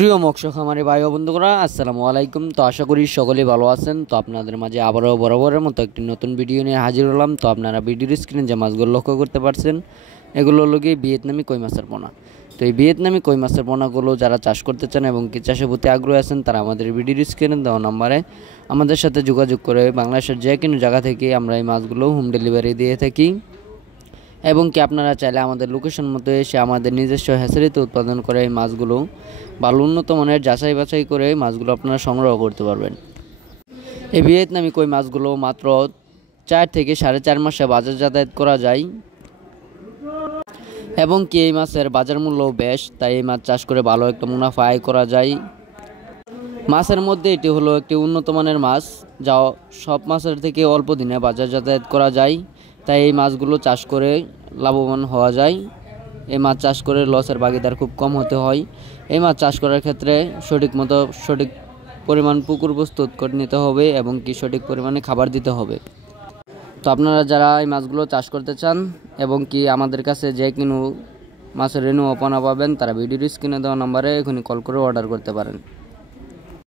সুপ্রিয় মৎস্য খামারি ভাই ও বন্ধুরা, আসসালামু আলাইকুম। তো আশা করি সকলেই ভালো আছেন। তো আপনাদের মাঝে আবারও বরাবরের মতো একটি নতুন ভিডিও নিয়ে হাজির হলাম। তো আপনারা ভিডিওর স্ক্রিনে যে মাছগুলো লক্ষ্য করতে পারছেন, এগুলো হলো গিয়ে ভিয়েতনামি কই মাছের পোনা। তো এই ভিয়েতনামি কই মাছের পোনাগুলো যারা চাষ করতে চান এবং কি চাষের প্রতি আগ্রহী আছেন, তারা আমাদের ভিডিওর স্ক্রিনে দেওয়া নাম্বারে আমাদের সাথে যোগাযোগ করে বাংলাদেশের যে কোনো জায়গা থেকে আমরা এই মাছগুলো হোম ডেলিভারি দিয়ে থাকি। এবং কি আপনারা চাইলে আমাদের লোকেশন মতো এসে আমাদের নিজস্ব হ্যাচারিতে উৎপাদন করে এই মাছগুলো ভালো উন্নত মানের যাচাই বাছাই করে মাছগুলো আপনারা সংগ্রহ করতে পারবেন। এই ভিয়েতনামি কই মাছগুলো মাত্র 4 থেকে 4.5 মাসে বাজার যাতায়াত করা যায় এবং কি এই মাছের বাজার মূল্য বেশ, তাই এই মাছ চাষ করে ভালো একটা মুনাফা আয় করা যায়। মাছের মধ্যে এটি হলো একটি উন্নত মানের মাছ, যা সব মাছের থেকে অল্প দিনে বাজার যাতায়াত করা যায়। তাই এই মাছগুলো চাষ করে লাভবান হওয়া যায়। এই মাছ চাষ করে লসের ভাগিদার খুব কম হতে হয়। এই মাছ চাষ করার ক্ষেত্রে সঠিক পরিমাণ পুকুর প্রস্তুত করে নিতে হবে এবং কি সঠিক পরিমাণে খাবার দিতে হবে। তো আপনারা যারা এই মাছগুলো চাষ করতে চান এবং কি আমাদের কাছে যে কোনো মাছের রেণু পোনা পাবেন, তারা ভিডিওর স্ক্রিনে দেওয়া নাম্বারে এখনই কল করে অর্ডার করতে পারেন।